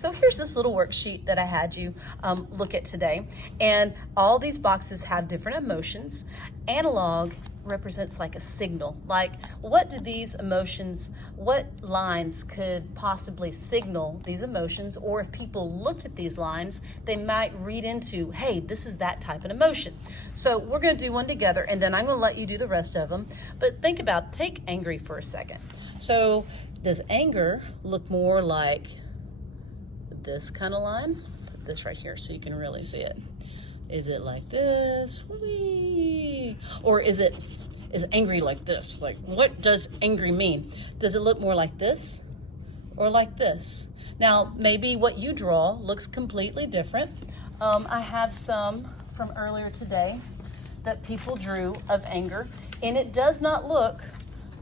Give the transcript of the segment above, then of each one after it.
So here's this little worksheet that I had you look at today. And all these boxes have different emotions. Analog represents like a signal. Like, what do these emotions, what lines could possibly signal these emotions? Or if people looked at these lines, they might read into, hey, this is that type of emotion. So we're going to do one together, and then I'm going to let you do the rest of them. But think about, take angry for a second. So does anger look more like this kind of line? Put this right here so you can really see it. Is it like this? Whee! Or is angry like this? Like, what does angry mean? Does it look more like this or like this? Now, maybe what you draw looks completely different. I have some from earlier today that people drew of anger, and it does not look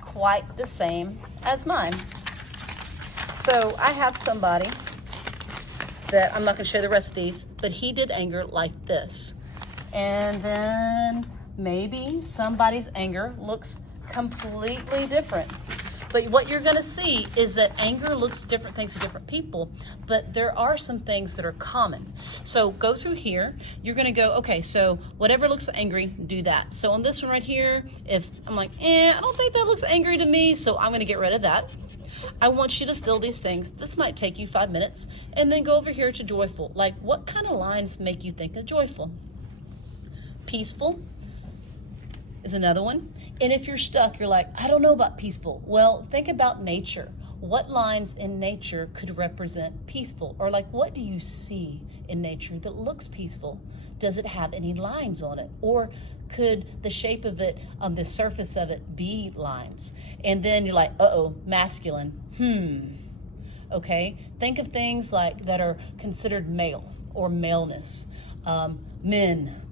quite the same as mine. So I have somebody that I'm not going to show the rest of these, but he did anger like this. And then maybe somebody's anger looks completely different. But what you're going to see is that anger looks different things to different people, but there are some things that are common. So go through here. You're going to go, okay, so whatever looks angry, do that. So on this one right here, if I'm like, I don't think that looks angry to me, so I'm going to get rid of that. I want you to fill these things. This might take you 5 minutes. And then go over here to joyful. Like, what kind of lines make you think of joyful? Peaceful is another one. And if you're stuck, you're like, I don't know about peaceful. Well, think about nature. What lines in nature could represent peaceful? Or like, what do you see in nature that looks peaceful? Does it have any lines on it? Or could the shape of it, the surface of it, be lines? And then you're like, masculine. Okay, think of things like that are considered male or maleness. Men,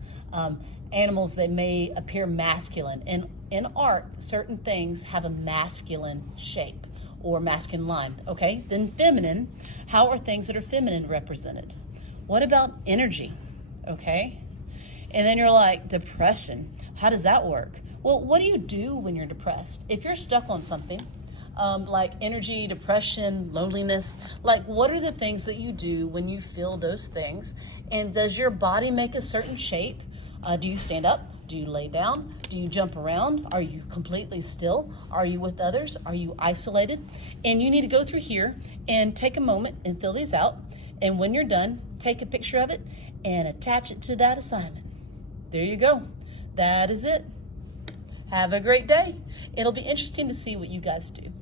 animals that may appear masculine. And in art, certain things have a masculine shape or masculine line. Okay, then feminine. How are things that are feminine represented? What about energy? Okay, and then you're like, depression. How does that work? Well, what do you do when you're depressed? If you're stuck on something, like energy, depression, loneliness, like what are the things that you do when you feel those things? And does your body make a certain shape? Do you stand up? Do you lay down? Do you jump around? Are you completely still? Are you with others? Are you isolated? And you need to go through here and take a moment and fill these out. And when you're done, take a picture of it and attach it to that assignment. There you go. That is it. Have a great day. It'll be interesting to see what you guys do.